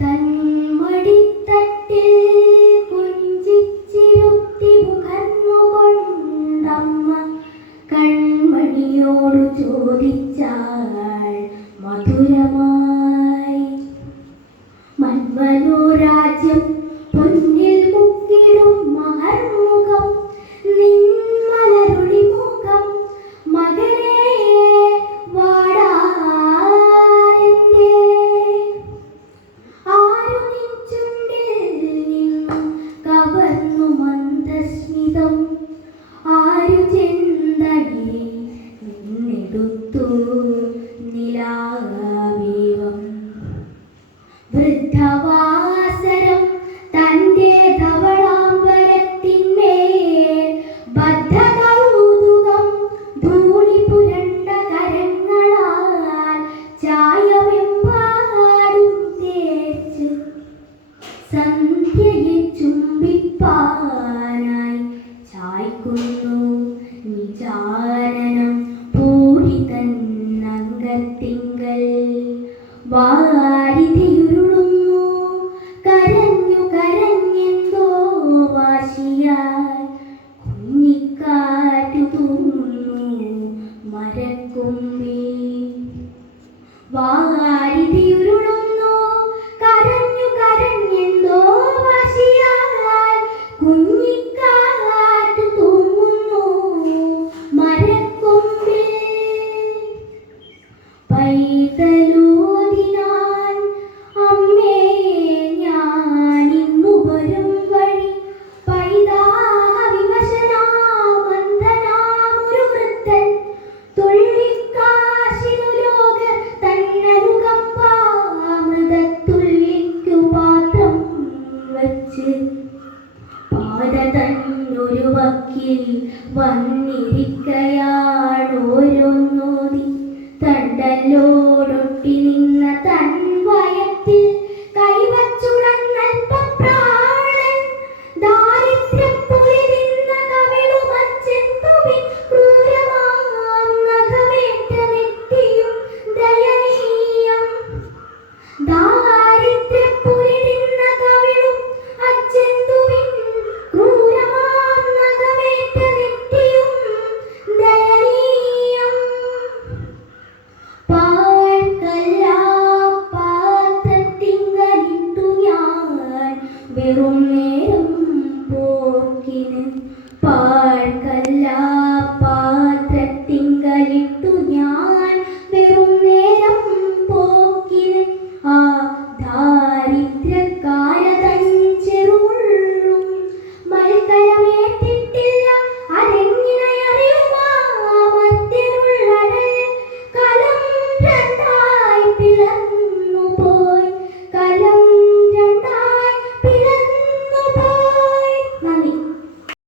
തന്മടിത്തട്ടിൽ കുഞ്ചിച്ചിരുത്തി മുഖർന്നുകൊണ്ടമ്മ കൺമണിയോടു ചോദിച്ചാൾ മധുരമായി. മന്മനോരാജ്യം പൊന്നിൽ മുക്കിടും മഹർമുഖം നിന്മലരുളി മുഖം മകനേ വാടാന്റെ. ആരു നിൻ ചുണ്ടിൽ നിന്നും കവർന്നു മന്ദസ്മിതം ആരു ചെന്തണി നിന്നെടുത്തു നിലാവേവം. വൃദ്ധവാസരം തന്റെ ധവളാംബരത്തിന്മേൽ ബദ്ധകൗതുകം ധൂളി പുരണ്ട കരങ്ങളാൽ ചായമെമ്പാടും തേച്ച് സന്ധ്യയെ ചുംബിപ്പാനായി ചായ്ക്കുന്നു നിജാനനം പൂഴി തന്നംഗത്തിങ്കൽ. വാരിധിയുരുളുന്നു കരഞ്ഞു കരഞ്ഞെന്തോ വാശിയായി കുഞ്ഞിക്കാറ്റു തൂങ്ങുന്നു മരക്കൊമ്പിൽ. വാരിധിയുരുളുന്നു കരഞ്ഞു കരഞ്ഞെന്തോ വാശിയായി കുഞ്ഞിക്കാറ്റു തൂങ്ങുന്നു മരക്കൊമ്പിൽ. പൈതലോദിനാൻ അമ്മേ ഞാനിന്നു വരും വഴി പൈതാവിവശനാമന്ധനാമൊരു വൃദ്ധൻ തുള്ളിക്കാശിനു ലോകർ തന്നനുകമ്പാമൃതത്തുള്ളിക്കു പാത്രം വച്ച് പാത തന്നൊരു വക്കിൽ വന്നിരിക്കയാണോരോന്നോതി. തണ്ടല്ലോടൊട്ടി നിന്ന തൻ വയത്തിൽ കൈവച്ചുടന്നൽപ്രാണൻ ദാരിദ്ര്യപ്പുലി നിന്ന കവിളുമച്ചെന്തുവിൻ ക്രൂരമാം നഖമേറ്റ നെറ്റിയും ദയനീയം. ദാരിദ്ര്യപ്പുലി നിന്ന കവിളും അച്ചെന്തുവിൻ ക്രൂരമാം നഖമേറ്റ നെറ്റിയും ദയനീയം. പാഴ്ക്കല്ലാ പാത്രത്തിങ്കലിട്ടു ഞാൻ വെറും നേരം